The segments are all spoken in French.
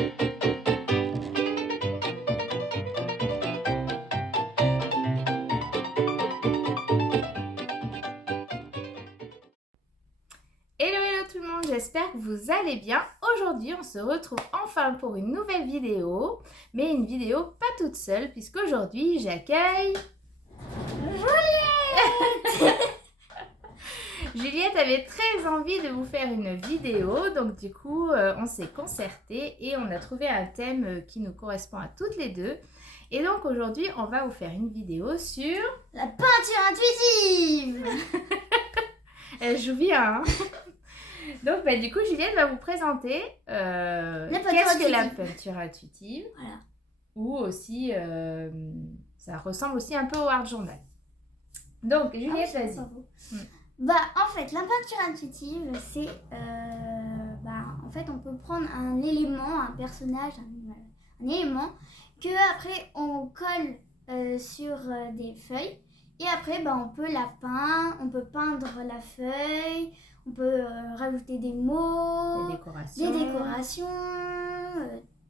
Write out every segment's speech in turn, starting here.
Hello hello tout le monde, j'espère que vous allez bien. Aujourd'hui on se retrouve enfin pour une nouvelle vidéo, mais une vidéo pas toute seule puisqu'aujourd'hui j'accueille Juliette. Juliette avait très envie de vous faire une vidéo, donc du coup on s'est concerté et on a trouvé un thème qui nous correspond à toutes les deux. Et donc aujourd'hui on va vous faire une vidéo sur la peinture intuitive. Elle joue bien, hein. Donc, du coup, Juliette va vous présenter qu'est-ce que la peinture intuitive. Voilà. Ou aussi, ça ressemble aussi un peu au art journal. Donc, Juliette, vas-y. En fait, la peinture intuitive, c'est... en fait, on peut prendre un élément, un personnage, un élément, que après on colle sur des feuilles. Et après, on peut la peindre, on peut peindre la feuille, on peut rajouter des mots, des décorations,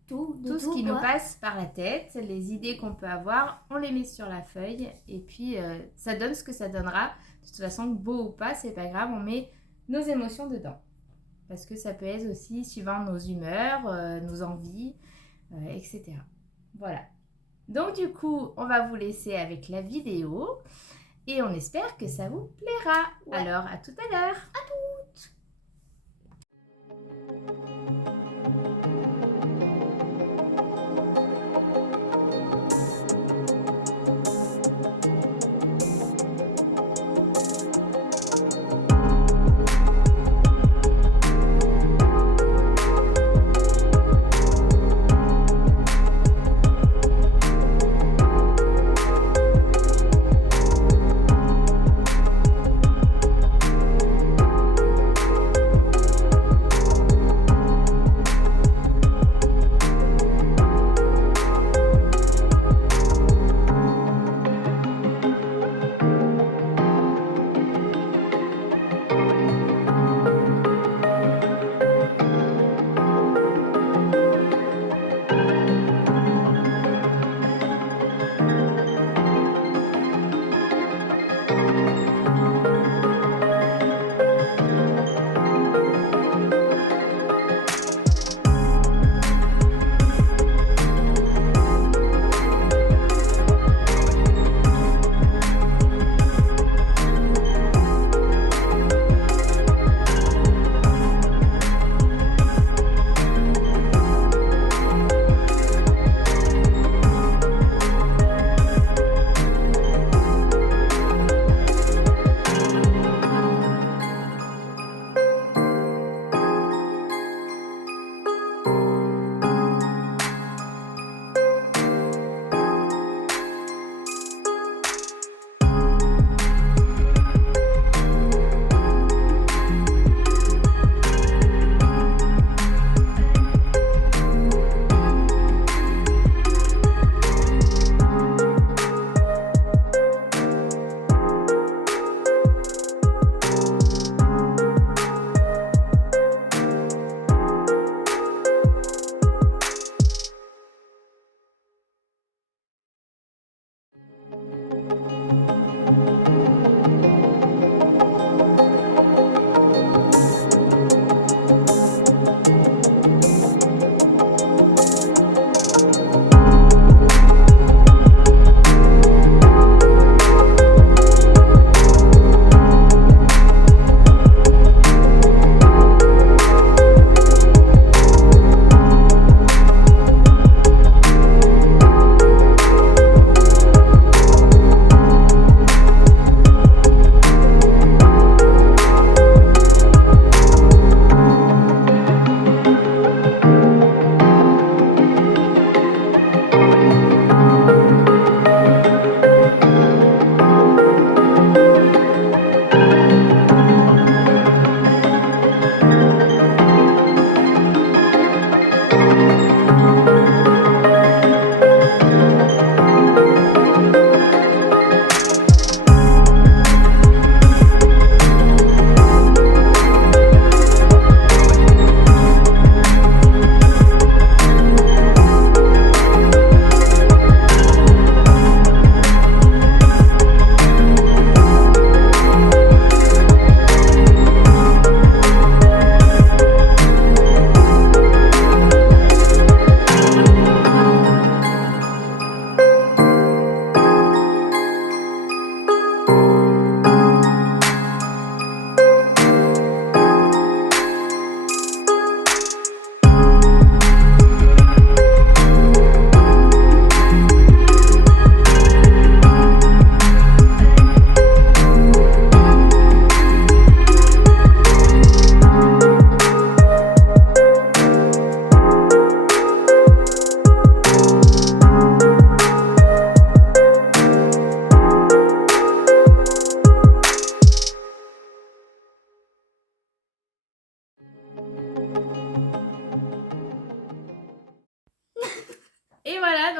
tout ce qui nous passe par la tête, les idées qu'on peut avoir, on les met sur la feuille et puis ça donne ce que ça donnera. De toute façon, beau ou pas, c'est pas grave, on met nos émotions dedans. Parce que ça peut être aussi suivant nos humeurs, nos envies, etc. Voilà. Donc du coup, on va vous laisser avec la vidéo et on espère que ça vous plaira. Ouais. Alors, à tout à l'heure. À toutes.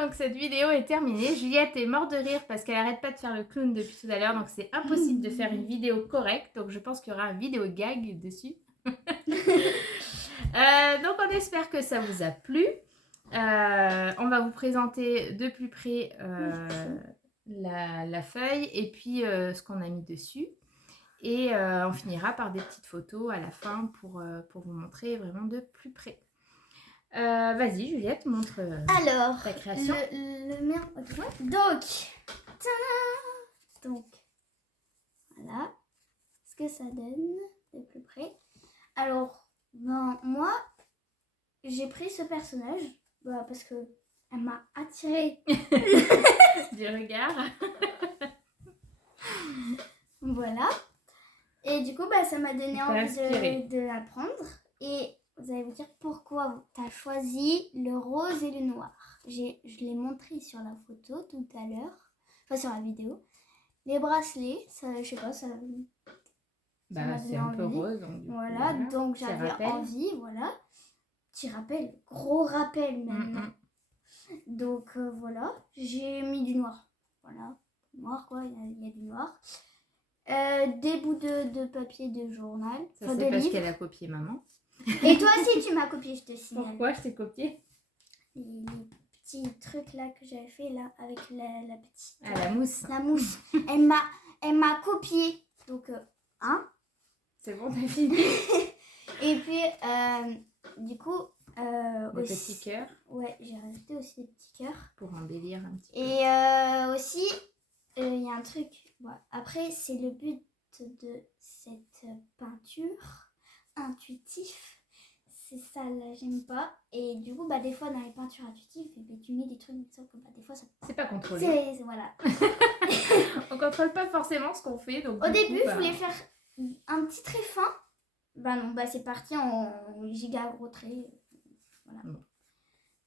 donc cette vidéo est terminée. Juliette est morte de rire parce qu'elle arrête pas de faire le clown depuis tout à l'heure. Donc c'est impossible de faire une vidéo correcte. Donc je pense qu'il y aura un vidéo gag dessus. Donc on espère que ça vous a plu. On va vous présenter de plus près la feuille et puis ce qu'on a mis dessus. Et on finira par des petites photos à la fin pour vous montrer vraiment de plus près. Vas-y Juliette, montre Alors, ta création. le mien. Donc, voilà ce que ça donne de plus près. Alors, ben, moi, j'ai pris ce personnage parce que elle m'a attirée Du regard. Voilà. Et du coup, ça m'a donné Ça t'a envie inspiré. de la prendre. Et vous allez vous dire pourquoi tu as choisi le rose et le noir. Je l'ai montré sur la photo tout à l'heure, enfin sur la vidéo. Les bracelets, ça, je sais pas, ça m'a C'est donné un peu envie. rose. Donc, Voilà, donc Petit j'avais rappel. envie, voilà. Petit rappel, gros rappel même. Donc voilà, j'ai mis du noir. Voilà, noir quoi, il y a du noir. Des bouts de papier de journal, Ça enfin c'est de parce livre. qu'elle a copié maman. Et toi aussi tu m'as copié, je te signale. Pourquoi je t'ai copié? Les petits trucs là que j'avais fait là avec la petite... Ah, la mousse. La mousse. Elle m'a copié. Donc, hein. C'est bon, t'as fini. Et puis, du coup... Des aussi, petits cœurs. Ouais, j'ai rajouté aussi des petits cœurs. Pour embellir un petit peu. Et aussi, il y a un truc. Bon, après, c'est le but de cette peinture intuitif. C'est ça, là, j'aime pas. Et du coup, des fois, dans les peintures intuitives, tu mets des trucs sauf que des fois, ça... C'est pas contrôlé. Voilà. On contrôle pas forcément ce qu'on fait. Donc Au début, je voulais faire un petit trait fin. Non, c'est parti en giga gros trait. Voilà. Bon.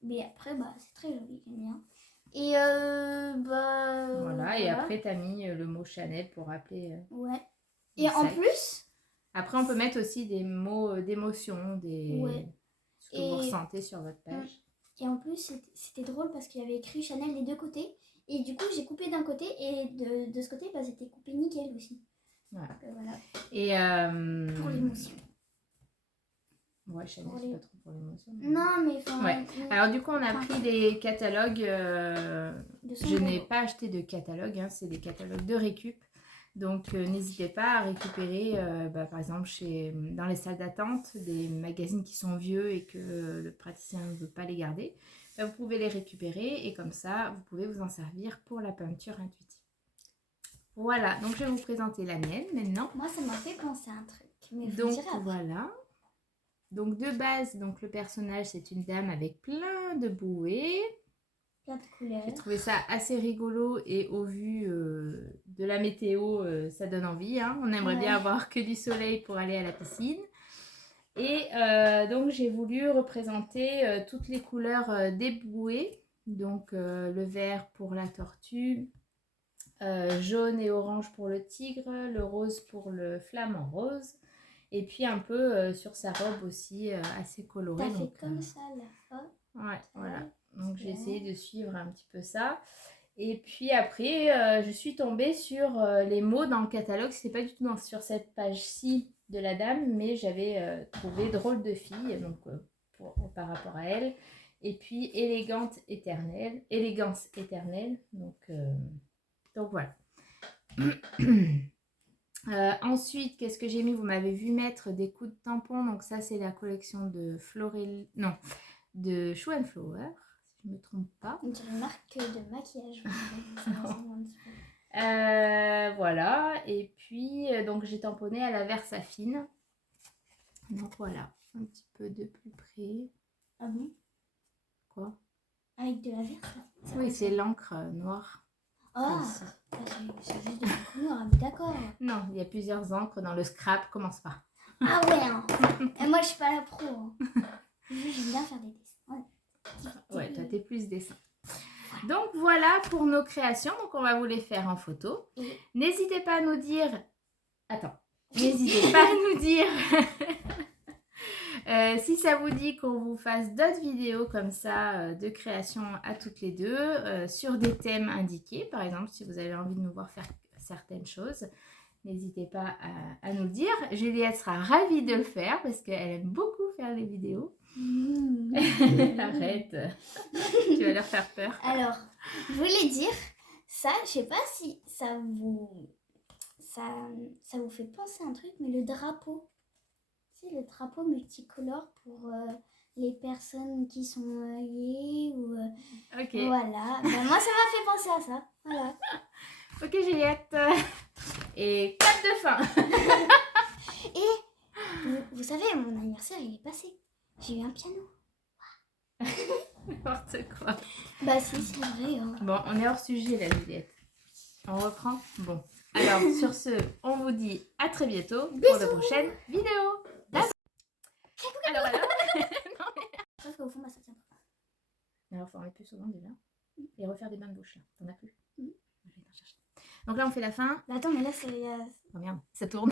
Mais après, c'est très joli, j'aime bien. Et voilà, et après, t'as mis le mot Chanel pour rappeler. Ouais. Et en plus... Après, on peut mettre aussi des mots d'émotion, ce que vous ressentez sur votre page. Et en plus, c'était drôle parce qu'il y avait écrit Chanel des deux côtés. Et du coup, j'ai coupé d'un côté et de ce côté, c'était coupé nickel aussi. Voilà. Donc, voilà. Et pour l'émotion. Ouais, Chanel, c'est pas trop pour l'émotion. Non, mais enfin... Ouais. Alors du coup, on a pris des catalogues. Je n'ai pas acheté de catalogue, hein, c'est des catalogues de récup. Donc n'hésitez pas à récupérer, par exemple, dans les salles d'attente, des magazines qui sont vieux et que le praticien ne veut pas les garder. Vous pouvez les récupérer et comme ça, vous pouvez vous en servir pour la peinture intuitive. Voilà, donc je vais vous présenter la mienne maintenant. Moi, ça m'a fait penser à un truc. Mais donc voilà. Donc de base, donc le personnage, c'est une dame avec plein de bouées. Plein de couleurs. J'ai trouvé ça assez rigolo et au vu de la météo, ça donne envie. Hein. On aimerait bien avoir que du soleil pour aller à la piscine. Et donc j'ai voulu représenter toutes les couleurs des bouées. Donc le vert pour la tortue, jaune et orange pour le tigre, le rose pour le flamant rose. Et puis un peu sur sa robe aussi assez colorée. T'as fait comme ça la fois. Ouais, voilà. Donc j'ai essayé de suivre un petit peu ça. Et puis après, je suis tombée sur les mots dans le catalogue. C'était pas du tout sur cette page-ci de la dame, mais j'avais trouvé drôle de fille, donc par rapport à elle. Et puis élégance éternelle. Donc voilà. Ensuite, qu'est-ce que j'ai mis? Vous m'avez vu mettre des coups de tampon. Donc ça, c'est la collection de de Shoe and Flower, si je ne me trompe pas. Une marque de maquillage. Voilà. Et puis, donc j'ai tamponné à la Versafine. Donc voilà, un petit peu de plus près. Ah bon? Quoi? Avec de la Versa? Oui, c'est l'encre noire. Ah, c'est juste de l'encre noire, d'accord. Non, il y a plusieurs encres dans le scrap, commence pas. Ah ouais, hein. Et moi je suis pas la pro. Hein. J'aime bien faire des dessins. Ouais, toi t'es plus dessin. Donc voilà pour nos créations, donc on va vous les faire en photo. N'hésitez pas à nous dire... Attends. N'hésitez pas à nous dire Si ça vous dit qu'on vous fasse d'autres vidéos comme ça de création à toutes les deux sur des thèmes indiqués, par exemple si vous avez envie de nous voir faire certaines choses, n'hésitez pas à nous le dire. Juliette sera ravie de le faire parce qu'elle aime beaucoup faire les vidéos. Arrête, tu vas leur faire peur. Alors, je voulais dire, ça, je sais pas si ça vous fait penser à un truc, mais le drapeau. C'est le drapeau multicolore pour les personnes qui sont gays ou... Ok. Voilà, ben, moi ça m'a fait penser à ça. Voilà. Ok Juliette. Et clap de fin. Et vous savez, mon anniversaire il est passé. J'ai eu un piano. N'importe quoi. Bah si, c'est vrai. Hein. Bon, on est hors sujet là Juliette. On reprend. Bon. Alors sur ce, on vous dit à très bientôt pour la prochaine vidéo. Alors. Je pense qu'au fond, ça tient pas. Alors, faut en mettre plus souvent déjà. Et refaire des bains de bouche là. T'en as plus. Je vais t'en chercher. Donc là, on fait la fin. Bah, attends, mais là c'est... Oh merde, ça tourne.